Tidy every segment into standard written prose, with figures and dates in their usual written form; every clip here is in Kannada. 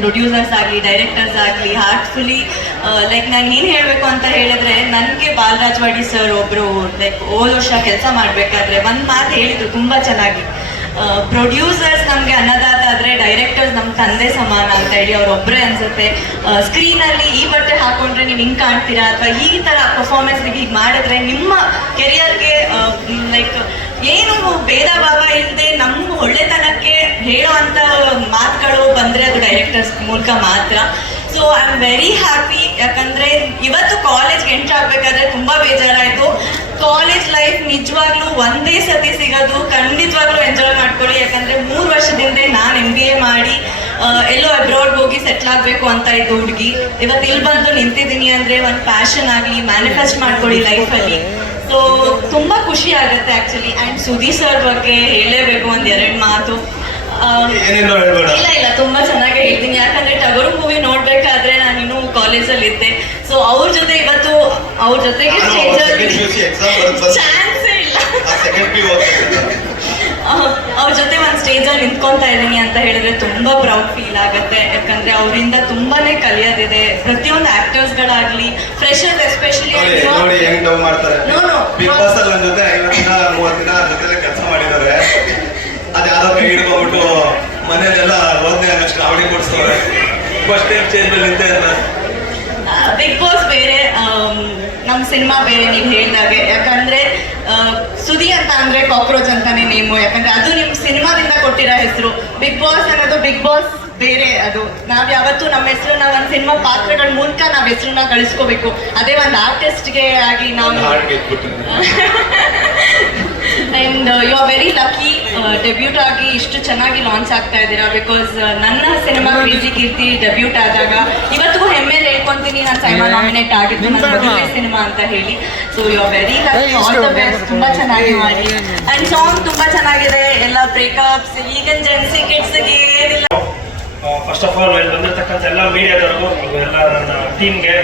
ಪ್ರೊಡ್ಯೂಸರ್ಸ್ ಆಗಲಿ ಡೈರೆಕ್ಟರ್ಸ್ ಆಗಲಿ ಹಾರ್ಟ್ಫುಲಿ ಲೈಕ್ ನಾನು ಏನು ಹೇಳಬೇಕು ಅಂತ ಹೇಳಿದ್ರೆ, ನನಗೆ ಬಾಲರಾಜವಾಡಿ ಸರ್ ಒಬ್ಬರು ಲೈಕ್ ಹೋದ ವರ್ಷ ಕೆಲಸ ಮಾಡಬೇಕಾದ್ರೆ ಒಂದು ಮಾತು ಹೇಳಿದ್ರು ತುಂಬ ಚೆನ್ನಾಗಿ. ಪ್ರೊಡ್ಯೂಸರ್ಸ್ ನಮಗೆ ಅನ್ನದಾತ ಆದರೆ ಡೈರೆಕ್ಟರ್ಸ್ ನಮ್ಮ ತಂದೆ ಸಮಾನ ಅಂತ ಹೇಳಿ ಅವರೊಬ್ಬರೇ ಅನ್ಸುತ್ತೆ. ಸ್ಕ್ರೀನಲ್ಲಿ ಈ ಬಟ್ಟೆ ಹಾಕೊಂಡ್ರೆ ನೀವು ಹಿಂಗೆ ಕಾಣ್ತೀರಾ ಅಥವಾ ಈ ಥರ ಪರ್ಫಾರ್ಮೆನ್ಸ್ ನೀವು ಹೀಗೆ ಮಾಡಿದ್ರೆ ನಿಮ್ಮ ಕೆರಿಯರ್ಗೆ ಲೈಕ್ ಏನು ಭೇದ ಭಾವ ಇಲ್ಲದೆ ನಮ್ಮ ಒಳ್ಳೆತನಕ್ಕೆ ಹೇಳೋ ಅಂಥ ಮಾತುಗಳು ಬಂದರೆ ಅದು ಡೈರೆಕ್ಟರ್ಸ್ ಮೂಲಕ ಮಾತ್ರ. So I am very happy. ಯಾಕಂದರೆ ಇವತ್ತು ಕಾಲೇಜ್ಗೆ ಎಂಟ್ರ್ ಆಗಬೇಕಾದ್ರೆ ತುಂಬ ಬೇಜಾರಾಯಿತು. ಕಾಲೇಜ್ ಲೈಫ್ ನಿಜವಾಗ್ಲೂ ಒಂದೇ ಸತಿ ಸಿಗೋದು, ಖಂಡಿತವಾಗ್ಲೂ ಎಂಜಾಯ್ ಮಾಡ್ಕೊಳ್ಳಿ. ಯಾಕಂದರೆ 3 ವರ್ಷದಿಂದ ನಾನು MBA ಮಾಡಿ ಎಲ್ಲೋ ಅಬ್ರಾಡ್ ಹೋಗಿ ಸೆಟ್ಲ್ ಆಗಬೇಕು ಅಂತ ಇದ್ದು ಹುಡುಗಿ, ಇವತ್ತು ಇಲ್ಲಿ ಬಂದು ನಿಂತಿದ್ದೀನಿ ಅಂದರೆ ಒಂದು ಪ್ಯಾಷನ್ ಆಗಲಿ ಮ್ಯಾನಿಫೆಸ್ಟ್ ಮಾಡ್ಕೊಳ್ಳಿ ಲೈಫಲ್ಲಿ. ಸೊ ತುಂಬ ಖುಷಿ ಆಗುತ್ತೆ ಆ್ಯಕ್ಚುಲಿ. ಆ್ಯಂಡ್ ಸುದೀ ಸರ್ ಬಗ್ಗೆ ಹೇಳಲೇಬೇಕು ಒಂದೆರಡು ಮಾತು. ಇಲ್ಲ ತುಂಬಾ ಚೆನ್ನಾಗಿ ಹೇಳ್ತೀನಿ. ಯಾಕಂದ್ರೆ ಟಗರು ಮೂವಿ ನೋಡ್ಬೇಕಾದ್ರೆ ನಾನು ಇನ್ನೂ ಕಾಲೇಜಲ್ಲಿ ಇದ್ದೆ. ಸೊ ಅವ್ರ ಜೊತೆ ಇವತ್ತು ಅವ್ರ ಜೊತೆಗೆ ಚಾನ್ಸೇ ಇಲ್ಲ. ಅವ್ರ ಜೊತೆ ಒಂದು ಸ್ಟೇಜಲ್ಲಿ ನಿಂತ್ಕೊಂತಾ ಇದ್ದೀನಿ ಅಂತ ಹೇಳಿದ್ರೆ ತುಂಬಾ ಪ್ರೌಡ್ ಫೀಲ್ ಆಗುತ್ತೆ. ಯಾಕಂದ್ರೆ ಅವರಿಂದ ತುಂಬಾನೇ ಕಲಿಯೋದಿದೆ. ಪ್ರತಿಯೊಂದು ಆಕ್ಟರ್ಸ್ಗಳಾಗ್ಲಿ, ಫ್ರೆಶರ್ಸ್ ಎಸ್ಪೆಷಲಿ ಕೆಲಸ ಮಾಡಿದ್ದಾರೆ. ಅದ್ಯಾವುದೋ ಕೈ ಹಿಡ್ಕೊಂಡ್ಬಿಟ್ಟು ಮನೆಯಲ್ಲೆಲ್ಲ ಓದನೆ ಅನ್ನಷ್ಟು ಅವಳಿ ಕೊಡಿಸ್ತವ್ರೆ. ಫಸ್ಟ್ ಟೈಮ್ ಚೇಂಜ್ ನಿಂತೆ ಬಿಗ್ ಬಾಸ್ ಬೇರೆ, ನಮ್ಮ ಸಿನಿಮಾ ಬೇರೆ ನೀವು ಹೇಳಿದಾಗೆ. ಯಾಕಂದ್ರೆ ಸುದಿ ಅಂತ ಅಂದ್ರೆ ಕಾಕ್ರೋಚ್ ಅಂತಾನೆ ನೇಮು. ಯಾಕಂದ್ರೆ ಅದು ನಿಮ್ಮ ಸಿನಿಮಾದಿಂದ ಕೊಟ್ಟಿರೋ ಹೆಸರು. ಬಿಗ್ ಬಾಸ್ ಅನ್ನೋದು ಬಿಗ್ ಬಾಸ್ ಬೇರೆ. ಅದು ನಾವ್ ಯಾವತ್ತೂ ನಮ್ಮ ಹೆಸರನ್ನ ಒಂದು ಸಿನಿಮಾ ಪಾತ್ರಗಳ ಮೂಲಕ ನಾವ್ ಹೆಸರನ್ನ ಗಳಿಸ್ಕೋಬೇಕು. ಅದೇ ಒಂದು ಆರ್ಟಿಸ್ಟ್ಗೆ ಆಗಿ ನಾವು and you are very lucky. Debut ಆಗಿ ಇಷ್ಟು ಚೆನ್ನಾಗಿ ಲಾಂಚ್ ಆಗ್ತಾ ಇದ್ದೀರಾ. ಬಿಕಾಸ್ ನನ್ನ ಸಿನಿಮಾ ಕ್ರೇಜಿ ಕೀರ್ತಿ ಡೆಬ್ಯೂಟ್ ಆದಾಗ ಇವತ್ತಿಗೂ ಹೆಮ್ಮೆಯಲ್ಲಿ ಹೇಳ್ಕೊಂತೀನಿ ನಾನು ಸೈಮಾ ನಾಮಿನೇಟ್ ಆಗಿದ್ದು ನನ್ನ ಮೊದಲನೇ ಸಿನಿಮಾ ಅಂತ ಹೇಳಿ. So you are very lucky. All the best. ತುಂಬ ಚೆನ್ನಾಗಿ ಮಾಡಿ. ಆ್ಯಂಡ್ ಸಾಂಗ್ ತುಂಬ ಚೆನ್ನಾಗಿದೆ. ಎಲ್ಲ ಬ್ರೇಕಪ್ಸ್ ಈಗಿನ ಜೆನ್ಸಿ ಕಿಡ್ಸ್ಗೆ ಏನಿಲ್ಲ. ಫಸ್ಟ್ ಆಫ್ ಆಲ್ ಇಲ್ಲಿ ಬಂದಿರತಕ್ಕಂಥ ಎಲ್ಲ ಮೀಡಿಯಾದವ್ರಿಗೂ, ಎಲ್ಲ ನನ್ನ ಟೀಮ್ಗೆ,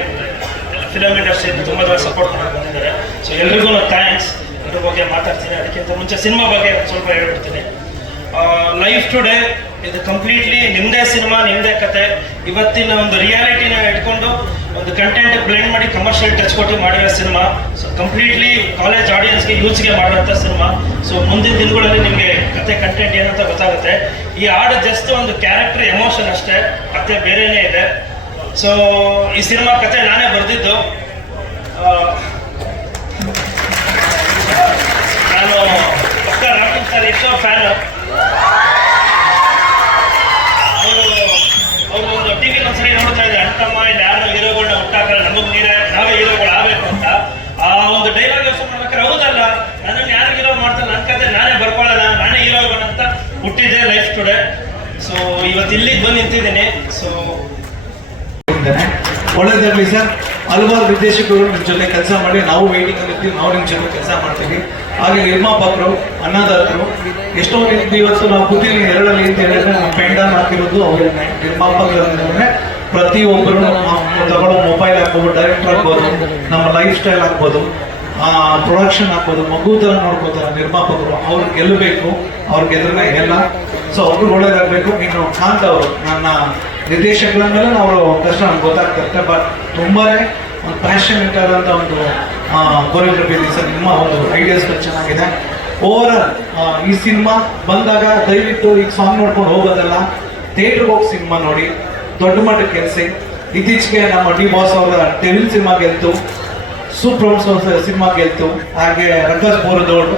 ಫಿಲಮ್ ಇಂಡಸ್ಟ್ರಿಯಿಂದ ತುಂಬ ಜನ ಸಪೋರ್ಟ್ ಮಾಡೋಕೆ ಬಂದಿದ್ದಾರೆ. ಸೊ ಎಲ್ರಿಗೂ ಥ್ಯಾಂಕ್ಸ್. ಇದ್ರ ಬಗ್ಗೆ ಮಾತಾಡ್ತೀನಿ. ಅದಕ್ಕಿಂತ ಮುಂಚೆ ಸಿನಿಮಾ ಬಗ್ಗೆ ಸ್ವಲ್ಪ ಹೇಳ್ಬಿಡ್ತೀನಿ. ಲೈಫ್ ಟುಡೇ ಇದು ಕಂಪ್ಲೀಟ್ಲಿ ನಿಮ್ಮದೇ ಸಿನಿಮಾ, ನಿಮ್ಮದೇ ಕತೆ. ಇವತ್ತಿನ ಒಂದು ರಿಯಾಲಿಟಿನ ಇಟ್ಕೊಂಡು ಒಂದು ಕಂಟೆಂಟ್ ಬ್ಲೆಂಡ್ ಮಾಡಿ ಕಮರ್ಷಿಯಲ್ ಟಚ್ ಕೊಟ್ಟು ಮಾಡಿರೋ ಸಿನಿಮಾ. ಸೊ ಕಂಪ್ಲೀಟ್ಲಿ ಕಾಲೇಜ್ ಆಡಿಯನ್ಸ್ಗೆ, ಯೂತ್ಸ್ಗೆ ಮಾಡುವಂಥ ಸಿನಿಮಾ. ಸೊ ಮುಂದಿನ ದಿನಗಳಲ್ಲಿ ನಿಮಗೆ ಕತೆ ಕಂಟೆಂಟ್ ಏನಂತ ಗೊತ್ತಾಗುತ್ತೆ. ಈ ಹಾಡು ಜಸ್ಟ್ ಒಂದು ಕ್ಯಾರೆಕ್ಟರ್ ಎಮೋಷನ್ ಅಷ್ಟೇ, ಕತೆ ಬೇರೆನೇ ಇದೆ. ಸೊ ಈ ಸಿನಿಮಾ ಕತೆ ನಾನೇ ಬರೆದಿದ್ದು. ನಾನು ಪಕ್ಕ ರಾಕಿಂಗ್ ಸರ್ ಎಷ್ಟೋ ಫ್ಯಾನ್. ಅವರು ಒಂದು ಟಿವಿ ಒಂದ್ಸರಿ ನೋಡ್ತಾ ಇದ್ದಾರೆ, ಅಣ್ತಮ್ಮ ಇಲ್ಲಿ ಯಾರು ಹೀರೋಗಳನ್ನ ಹುಟ್ಟಾಕಲ್ಲ, ನಮಗೆ ನಾವೇ ಹೀರೋಗಳು ಆಗಬೇಕು ಅಂತ. ಆ ಒಂದು ಡೈಲಾಗ್ ಯೋಚನೆ ಮಾಡ್ಬೇಕಾದ್ರೆ ಹೌದಲ್ಲ, ನನ್ನನ್ನು ಯಾರು ಹೀರೋ ಮಾಡ್ತಾರೆ, ನನ್ನ ಕತೆ ನಾನೇ ಬರ್ಕೊಳ್ಳೋಣ, ನಾನೇ ಹೀರೋ ಆಗೋಣ ಅಂತ ಹುಟ್ಟಿದ್ದೆ ಲೈಫ್ ಟುಡೇ. ಸೊ ಇವತ್ತು ಇಲ್ಲಿಗೆ ಬಂದು ನಿಂತಿದ್ದೀನಿ. So ಒಳ್ಳೆದಾಗಲಿ sir. ಹಲವಾರು ನಿರ್ದೇಶಕರು ನಿಮ್ಮ ಜೊತೆ ಕೆಲಸ ಮಾಡಿ ನಾವು ವೇಟಿಂಗ್ ಅಲ್ಲಿ ಇರ್ತೀವಿ, ನಾವು ನಿಮ್ಮ ಜೊತೆ ಕೆಲಸ ಮಾಡ್ತೀವಿ. ಹಾಗೆ ನಿರ್ಮಾಪಕರು, ಅನ್ನದಾತರು, ಎಷ್ಟೋ ಇವತ್ತು ನಾವು ಕೂತೀನಿ ಎರಡಲ್ಲಿ ಅಂತ ಹೇಳಿದ್ರೆ ನಮ್ಮ ಪೆಂಡಾನ್ ಹಾಕಿರೋದು ಅವರನ್ನೇ. ನಿರ್ಮಾಪಕರಂದ್ರೆ ಪ್ರತಿಯೊಬ್ಬರು ತಗೊಳ್ಳೋ ಮೊಬೈಲ್ ಹಾಕ್ಬೋದು, ಡೈರೆಕ್ಟರ್ ಆಗ್ಬೋದು, ನಮ್ಮ ಲೈಫ್ ಸ್ಟೈಲ್ ಆಗ್ಬೋದು, ಪ್ರೊಡಕ್ಷನ್ ಹಾಕ್ಬೋದು, ಮಗು ಥರ ನೋಡ್ಕೋತಾರೆ ನಿರ್ಮಾಪಕರು. ಅವ್ರು ಗೆಲ್ಲಬೇಕು, ಅವ್ರು ಗೆಲ್ಲನೆ ಎಲ್ಲ. ಸೊ ಅವ್ರಿಗೆ ಒಳ್ಳೇದಾಗಬೇಕು. ಇನ್ನು ಕಾಂತ್ ಅವರು ನನ್ನ ನಿರ್ದೇಶಕರ ಮೇಲೆ ಅವರು ಕಷ್ಟ ನಮ್ಗೆ ಗೊತ್ತಾಗ್ತಿರುತ್ತೆ. ಬಟ್ ತುಂಬಾ ಒಂದು ಪ್ಯಾಷನೇಟ್ ಆದಂಥ ಒಂದು ಕೊರಿಯೋಗ್ರಫಿ ಇದೆ ಸರ್. ನಿಮ್ಮ ಒಂದು ಐಡಿಯಾಸ್ಗಳು ಚೆನ್ನಾಗಿದೆ. ಓವರ್ ಈ ಸಿನಿಮಾ ಬಂದಾಗ ದಯವಿಟ್ಟು ಈಗ ಸಾಂಗ್ ನೋಡ್ಕೊಂಡು ಹೋಗೋದಲ್ಲ, ಥಿಯೇಟ್ರಿಗೆ ಹೋಗಿ ಸಿನಿಮಾ ನೋಡಿ, ದೊಡ್ಡ ಮಟ್ಟಕ್ಕೆ ಗೆಲ್ಸಿ. ಇತ್ತೀಚೆಗೆ ನಮ್ಮ ಡಿ ಬಾಸ್ ಅವರ ಡೆವಿಲ್ ಸಿನಿಮಾ ಗೆಲ್ತು, ಸೂಪರ್ ಸಿನಿಮಾ ಗೆಲ್ತು, ಹಾಗೆ ರಕಸ್ ಬೋರ್ದೋಡ್,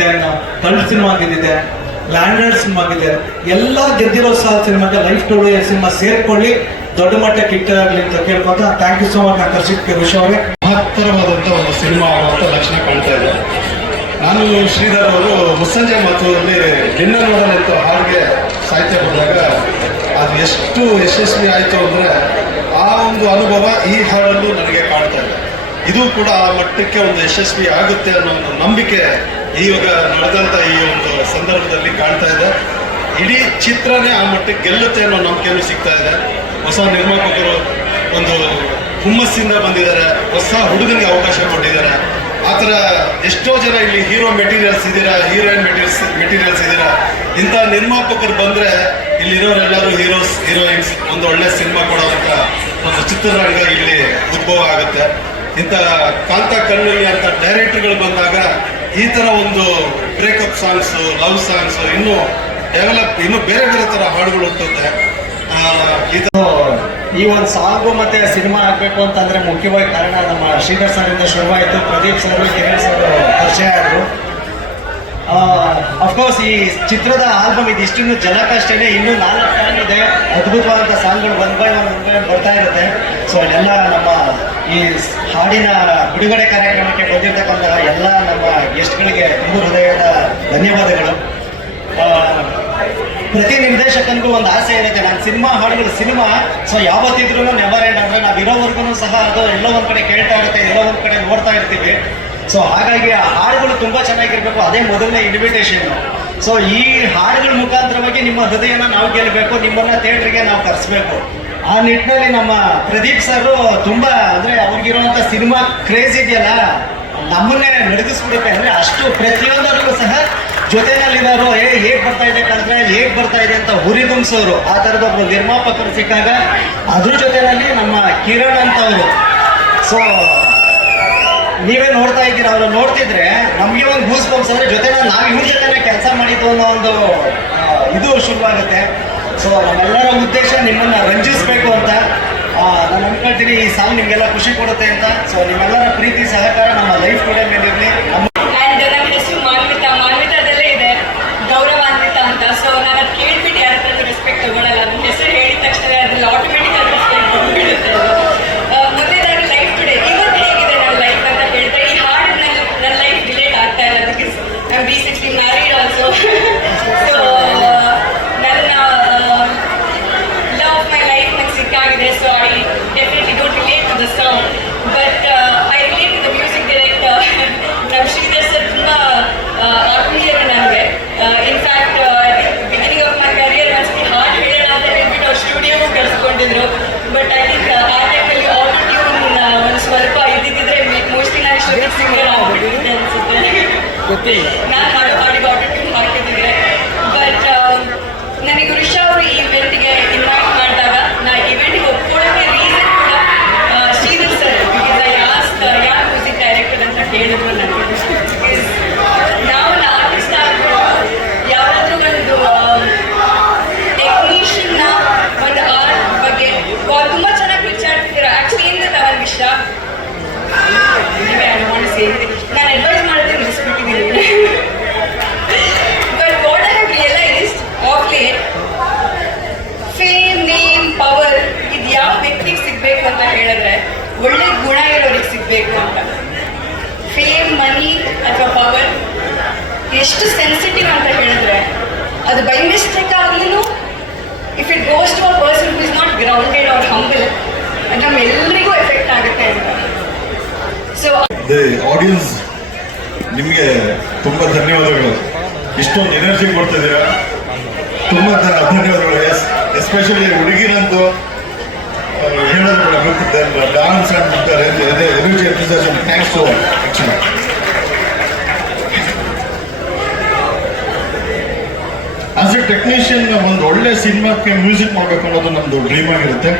ದೆನ್ ಕಳ್ಳ ಸಿನಿಮಾ ಗೆದ್ದಿದೆ, ಲ್ಯಾಂಡರ್ಡ್ ಸಿನಿಮಾ ಗೆದ್ದಿದೆ. ಎಲ್ಲ ಗೆದ್ದಿರೋ ಸಿನಿಮಾಗೆ ಲೈಫ್ ಟುಡೇ ಸಿನಿಮಾ ಸೇರ್ಕೊಳ್ಳಿ, ದೊಡ್ಡ ಮಟ್ಟಕ್ಕೆ ಹಿಟ್ಟಾಗಲಿ ಅಂತ ಕೇಳ್ಕೊಂತ ಥ್ಯಾಂಕ್ ಯು ಸೋ ಮಚ್. ನಾನು ಕರ್ಷಿತ್ ಕಿರುಶ್ ಅವರೇ. ಮಹತ್ತರವಾದಂಥ ಒಂದು ಸಿನಿಮಾ ಆಗುವಂಥ ಲಕ್ಷಣ ಕಾಣ್ತಾ ಇದೆ. ನಾನು ಶ್ರೀಧರ್ ಅವರು ಮುಸ್ಸಂಜೆ ಮಾತುಗಳಲ್ಲಿ ಗಿಣ್ಣ ನೋಡಲೆಂತ ಹಾಡಿಗೆ ಸಾಹಿತ್ಯ ಬಂದಾಗ ಅದು ಎಷ್ಟು ಯಶಸ್ವಿ ಆಯಿತು ಅಂದರೆ ಆ ಒಂದು ಅನುಭವ ಈ ಹಾಡಲ್ಲೂ ನನಗೆ ಕಾಣ್ತಾ ಇದೆ. ಇದು ಕೂಡ ಆ ಮಟ್ಟಕ್ಕೆ ಒಂದು ಯಶಸ್ವಿ ಆಗುತ್ತೆ ಅನ್ನೋ ಒಂದು ನಂಬಿಕೆ ಇವಾಗ ನಡೆದಂಥ ಈ ಒಂದು ಸಂದರ್ಭದಲ್ಲಿ ಕಾಣ್ತಾ ಇದೆ. ಇಡೀ ಚಿತ್ರನೇ ಆ ಮಟ್ಟಕ್ಕೆ ಗೆಲ್ಲುತ್ತೆ ಅನ್ನೋ ನಂಬಿಕೆಯೂ ಸಿಗ್ತಾ ಇದೆ. ಹೊಸ ನಿರ್ಮಾಪಕರು ಒಂದು ಹುಮ್ಮಸ್ಸಿಂದ ಬಂದಿದ್ದಾರೆ, ಹೊಸ ಹುಡುಗನಿಗೆ ಅವಕಾಶ ಕೊಟ್ಟಿದ್ದಾರೆ. ಆ ಥರ ಎಷ್ಟೋ ಜನ ಇಲ್ಲಿ ಹೀರೋ ಮೆಟೀರಿಯಲ್ಸ್ ಇದ್ದೀರಾ, ಹೀರೋಯಿನ್ ಮೆಟೀರಿಯಲ್ಸ್ ಇದ್ದೀರಾ. ಇಂಥ ನಿರ್ಮಾಪಕರು ಬಂದರೆ ಇಲ್ಲಿರೋರೆಲ್ಲರೂ ಹೀರೋಯಿನ್ಸ್ ಒಂದು ಒಳ್ಳೆ ಸಿನಿಮಾ ಕೊಡೋದಂತ ಒಂದು ಚಿತ್ರರಂಗ ಇಲ್ಲಿ ಉದ್ಭವ ಆಗುತ್ತೆ. ಇಂಥ ಕಾಂತ ಕಣ್ಣಲ್ಲಿ ಅಂತ ಡೈರೆಕ್ಟರ್ಗಳು ಬಂದಾಗ ಈ ತರ ಒಂದು ಬ್ರೇಕಪ್ ಸಾಂಗ್ಸ್, ಲವ್ ಸಾಂಗ್ಸ್ ಇನ್ನೂ ಬೇರೆ ಬೇರೆ ತರ ಹಾಡುಗಳು ಹುಟ್ಟುತ್ತೆ. ಈ ಒಂದು ಸಾಂಗು ಮತ್ತೆ ಸಿನಿಮಾ ಆಗ್ಬೇಕು ಅಂತಂದ್ರೆ ಮುಖ್ಯವಾಗಿ ಕಾರಣ ನಮ್ಮ ಶ್ರೀಧರ್ ಸರ್ ಇಂದ ಶುರುವಾಯಿತು. ಪ್ರದೀಪ್ ಸರ್, ಕಿರಣ್ ಸರ್ ಪರಿಚಯ ಆದರು. ಅಫ್ಕೋರ್ಸ್ ಈ ಚಿತ್ರದ ಆಲ್ಬಮ್ ಇದಿಷ್ಟು ಜನಕ್ಕಷ್ಟೇ, ಇನ್ನೂ 4 ಸಾಂಗ್ ಇದೆ. ಅದ್ಭುತವಾದಂಥ ಸಾಂಗ್ಗಳು ಒನ್ ಬೈ ಒನ್ ಬರ್ತಾ ಇರುತ್ತೆ. ಸೊ ಎಲ್ಲ ನಮ್ಮ ಈ ಹಾಡಿನ ಬಿಡುಗಡೆ ಕಾರ್ಯಕ್ರಮಕ್ಕೆ ಬಂದಿರತಕ್ಕಂತಹ ಎಲ್ಲ ನಮ್ಮ ಗೆಸ್ಟ್ಗಳಿಗೆ ತುಂಬ ಹೃದಯದ ಧನ್ಯವಾದಗಳು. ಪ್ರತಿ ನಿರ್ದೇಶಕನಿಗೂ ಒಂದು ಆಸೆ ಇರುತ್ತೆ, ನಾನು ಸಿನಿಮಾ ಸೊ ಯಾವತ್ತಿದ್ರೂ ನೆವರ್ ಎಂಡ್, ಅಂದರೆ ನಾವು ಇರೋವರೆಗೂ ಸಹ ಅದು ಎಲ್ಲೋ ಒಂದು ಕಡೆ ಕೇಳ್ತಾ ಇರುತ್ತೆ, ಎಲ್ಲೋ ಒಂದು ಕಡೆ ನೋಡ್ತಾ ಇರ್ತೀವಿ. ಸೊ ಹಾಗಾಗಿ ಆ ಹಾಡುಗಳು ತುಂಬ ಚೆನ್ನಾಗಿರ್ಬೇಕು, ಅದೇ ಮೊದಲನೇ ಇನ್ವಿಟೇಷನ್. ಸೊ ಈ ಹಾಡುಗಳ ಮುಖಾಂತರವಾಗಿ ನಿಮ್ಮ ಹೃದಯನ ನಾವು ಗೆಲ್ಲಬೇಕು, ನಿಮ್ಮನ್ನ ಥಿಯೇಟ್ರಿಗೆ ನಾವು ಕರೆಸ್ಬೇಕು. ಆ ನಿಟ್ಟಿನಲ್ಲಿ ನಮ್ಮ ಪ್ರದೀಪ್ ಸರ್ ತುಂಬ ಅಂದರೆ ಅವ್ರಿಗಿರುವಂಥ ಸಿನಿಮಾ ಕ್ರೇಜ್ ಇದೆಯಲ್ಲ, ನಮ್ಮನ್ನೇ ನಡೆದಿಸ್ಬಿಡುತ್ತೆ. ಅಂದರೆ ಅಷ್ಟು ಪ್ರತಿಯೊಂದರಿಗೂ ಸಹ ಜೊತೆನಲ್ಲಿದ್ದಾರೋ ಹೇಗೆ ಬರ್ತಾ ಇದೆ ಕಂಡ್ರೆ ಹೇಗೆ ಬರ್ತಾ ಇದೆ ಅಂತ ಹುರಿದುಂಬಿಸೋರು. ಆ ಥರದೊಬ್ಬರು ನಿರ್ಮಾಪಕರು ಸಿಕ್ಕಾಗ ಅದ್ರ ಜೊತೆನಲ್ಲಿ ನಮ್ಮ ಕಿರಣ್ ಅಂತವರು. ಸೊ ನೀವೇ ನೋಡ್ತಾ ಇದ್ದೀರಾ, ಅವರು ನೋಡ್ತಿದ್ರೆ ನಮಗೆ ಒಂದು ಗೂಸ್ ಬಂಪ್ಸ್, ಅಂದರೆ ಜೊತೆನಲ್ಲಿ ನಾವು ಇವ್ರ ಜೊತೆನೇ ಕೆಲಸ ಮಾಡಿದ್ದು ಅನ್ನೋ ಒಂದು ಇದು ಶುರುವಾಗುತ್ತೆ. ಸೊ ನಮ್ಮೆಲ್ಲರ ಉದ್ದೇಶ ನಿಮ್ಮನ್ನು ರಂಜಿಸಬೇಕು ಅಂತ ನಾನು ಅನ್ಕೊಳ್ತೀನಿ. ಈ ಸಾಂಗ್ ನಿಮಗೆಲ್ಲ ಖುಷಿ ಕೊಡುತ್ತೆ ಅಂತ. ಸೊ ನಿಮ್ಮೆಲ್ಲರ ಪ್ರೀತಿ ಸಹಕಾರ ನಮ್ಮ ಲೈಫ್ ಟುಡೇ ಮೇಲಿರಲಿ. ನನ್ನ ಹೆಸರು ಮಾನ್ವಿತಾದಲ್ಲೇ ಇದೆ, ಗೌರವಾನ್ವಿತ ಅಂತ. ಸೊ ನಾನು ಅದು ಕೇಳ್ಬಿಟ್ಟು ಯಾರ ಹತ್ರ ರೆಸ್ಪೆಕ್ಟ್ ತಗೊಳ್ಳಲ್ಲ. ನನ್ನ ಹೆಸರು ಹೇಳಿದ ತಕ್ಷಣ ಅದ್ರಲ್ಲಿ ಆಟೋಮೆಟಿಕ್ ಆಗಿ ರೆಸ್ಪೆಕ್ಟ್ ಬಂದ್ಬಿಡುತ್ತೆ. ಮೊದಲನೇದಾಗಿ ಲೈಫ್ ಟುಡೇ ಇವತ್ತು ಹೇಗಿದೆ ನನ್ನ ಲೈಫ್ ಅಂತ ಹೇಳಿದ್ರೆ, ಈ ಹಾಡು ನನ್ನ ಲೈಫ್ ರಿಲೇಟ್ ಆಗ್ತಾ ಇಲ್ಲ. Because I am recently married also. So ನನ್ನ ಲವ್ ಆಫ್ ಮೈ ಲೈಫ್ ನಂಗೆ ಸಿಕ್ಕಾಗಿದೆ. So I definitely don't relate to the song, but I relate to the music director. ನಮ್ಮ ಶ್ರೀಧರ್ ಸರ್ ತುಂಬ ಆತ್ಮೀಯರು ನನಗೆ. In fact beginning of my career ಒಂದ್ಸತಿ ಹಾಡು ಹೇಳೋಣ ಅಂತ ಹೇಳ್ಬಿಟ್ಟು ಅವ್ರು ಸ್ಟುಡಿಯೋಗೂ ಕರೆಸ್ಕೊಂಡಿದ್ರು. ಬಟ್ ಐ ಥಿಂಕ್ ಆ ಟೈಮಲ್ಲಿ ಆಟೋ ಟ್ಯೂನ್ ಒಂದು ಸ್ವಲ್ಪ ಇದ್ದಿದ್ದರೆ ಮೋಸ್ಟ್ಲಿ ನಾನು ಇಷ್ಟೊಂದು ಸಿಂಗರ್ ಆಗ್ಬಿಟ್ಟಿದ್ದೆ ಅನ್ಸುತ್ತೆ. ನಾನು ಹಾಡಿಗೆ ಆಟೋ ಟ್ಯೂನ್ ಹಾಕಿದ್ದಿದ್ರೆ. ಬಟ್ ನನಗೆ ರಿಷಾ ಅವರು ಈ ಇವೆಂಟ್ಗೆ ಇನ್ವೈಟ್ ಮಾಡಿದಾಗ ನಾ ಇವೆಂಟ್ಗೆ ಒಪ್ಕೊಳ್ಳೋಕ್ಕೆ ರೀಸನ್ ಕೂಡ Shridhar sir. Because I ask ಯಾರು ಮ್ಯೂಸಿಕ್ ಡೈರೆಕ್ಟರ್ ಅಂತ ಹೇಳಿದ್ರು ನನಗೆ. ಬಿಕಾಸ್ ನಾವು ಆರ್ಟಿಸ್ಟ್ ಆಗ್ಬಿಟ್ಟು ಯಾರಾದರೂ ಒಂದು ಟೆಕ್ನಿಷಿಯನ್ನ ಒಂದು ಆರ್ಟ್ ಬಗ್ಗೆ ತುಂಬ ಚೆನ್ನಾಗಿ ವಿಚಾರಿಸ್ತೀರ. ಆ್ಯಕ್ಚುಲಿ ಏನು ಗೊತ್ತಾ ನನಗೆ ಇಷ್ಟ, ನಾನು ಅಡ್ವೈಸ್ ಮಾಡೋದೇ ನಿಲ್ಲಿಸ್ಬಿಟ್ಟಿದ್ದೀನಿ. But what I have realised of late, fame, name, power ಇದು ಯಾವ ವ್ಯಕ್ತಿಗೆ ಸಿಗಬೇಕು ಅಂತ ಹೇಳಿದ್ರೆ ಒಳ್ಳೆ ಗುಣ ಇರೋರಿಗೆ ಸಿಗಬೇಕು ಅಂತ. ಫೇಮ್, ಮನಿ ಅಥವಾ ಪವರ್ ಎಷ್ಟು ಸೆನ್ಸಿಟಿವ್ ಅಂತ ಹೇಳಿದ್ರೆ, ಅದು ಬೈ ಮಿಸ್ಟೇಕ್ ಆಗಲೂ if it goes to a person who is not grounded or humble, ಅದು ನಮ್ಮೆಲ್ಲರಿಗೂ ಎಫೆಕ್ಟ್ ಆಗುತ್ತೆ ಅಂತ. ಸೊ ಆಡಿಯನ್ಸ್ ನಿಮಗೆ ತುಂಬ ಧನ್ಯವಾದಗಳು. ಇಷ್ಟೊಂದು ಎನರ್ಜಿ ಕೊಡ್ತಿದ್ದೀರಾ, ತುಂಬ ಧನ್ಯವಾದಗಳು. ಎಸ್ಪೆಷಲಿ ಹುಡುಗಿನಂತೂ ಹೇಳೋದು ಗೊತ್ತಿದೆ, ಡಾನ್ಸ್ ಅಂತಾರೆ energy exercise. Thanks to actually as a technician ಒಂದು ಒಳ್ಳೆ ಸಿನಿಮಾಕ್ಕೆ ಮ್ಯೂಸಿಕ್ ಮಾಡಬೇಕು ಅನ್ನೋದು ನಮ್ಮದು ಡ್ರೀಮ್ ಆಗಿರುತ್ತೆ.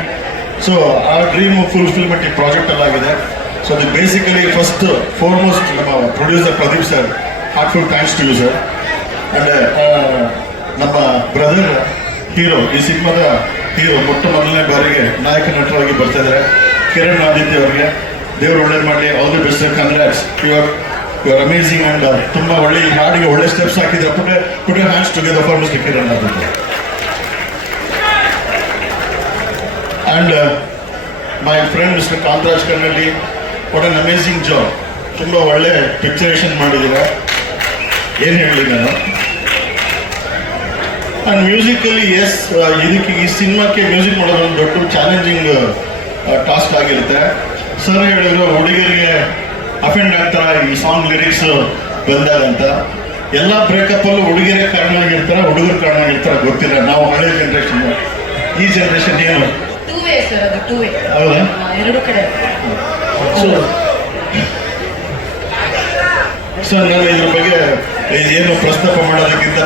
ಸೊ ಆ ಡ್ರೀಮ್ ಫುಲ್ಫಿಲ್ಮೆಂಟ್ ಈ ಪ್ರಾಜೆಕ್ಟಲ್ಲಿ ಆಗಿದೆ. ಸೊ ಅದು ಬೇಸಿಕಲಿ ಫಸ್ಟ್ ಫಾರ್ಮೋಸ್ಟ್ ನಮ್ಮ producer Pradeep sir, heartful thanks to you sir. And ನಮ್ಮ ಬ್ರದರ್ ಹೀರೋ, ಈ ಸಿನಿಮಾದ ಹೀರೋ ಮೊದಲನೇ ಬಾರಿಗೆ ನಾಯಕ ನಟರಾಗಿ ಬರ್ತಾ ಇದ್ದಾರೆ, ಕಿರಣ್ ಆದಿತ್ಯ ಅವರಿಗೆ ದೇವರು ಒಳ್ಳೇದು ಮಾಡಲಿ. All the best, congrats, you are amazing. And ತುಂಬ ಒಳ್ಳೆ ಹಾಡಿಗೆ ಒಳ್ಳೆ ಸ್ಟೆಪ್ಸ್ ಹಾಕಿದ್ರೆ. Put your hands together for mister Kiran Aditya. And my friend mister Kantharaj Kannalli, what an amazing job. ತುಂಬ ಒಳ್ಳೆ ಪಿಕ್ಚರೇಷನ್ ಮಾಡಿದ್ದೀರ, ಏನು ಹೇಳಲಿ ನಾನು. ಆ್ಯಂಡ್ ಮ್ಯೂಸಿಕಲ್ಲಿ ಎಸ್, ಇದಕ್ಕೆ ಈ ಸಿನಿಮಾಕ್ಕೆ ಮ್ಯೂಸಿಕ್ ಮಾಡೋದು ಒಂದು ದೊಡ್ಡ ಚಾಲೆಂಜಿಂಗ್ ಟಾಸ್ಕ್ ಆಗಿರುತ್ತೆ. ಸರ್ ಹೇಳಿದ್ರು ಹುಡುಗರಿಗೆ ಅಫೆಂಡ್ ಆಗ್ತಾರೆ ಈ ಸಾಂಗ್ ಲಿರಿಕ್ಸ್ ಬಂದಾಗ ಅಂತ. ಎಲ್ಲ ಬ್ರೇಕಪ್ಪಲ್ಲೂ ಹುಡುಗಿಯರೇ ಕಾರಣ ಆಗಿರ್ತಾರೆ, ಹುಡುಗರು ಕಾರಣ ಆಗಿರ್ತಾರೆ, ಗೊತ್ತಿಲ್ಲ. ನಾವು ಹಳೆ ಜನ್ರೇಷನ್, ಈ ಜನ್ರೇಷನ್ ಏನು ಹೌದಾ? ಎರಡು ಕಡೆ. ಸೊ ನಾನು ಇದ್ರ ಬಗ್ಗೆ ಏನು ಪ್ರಸ್ತಾಪ ಮಾಡೋದಕ್ಕಿಂತ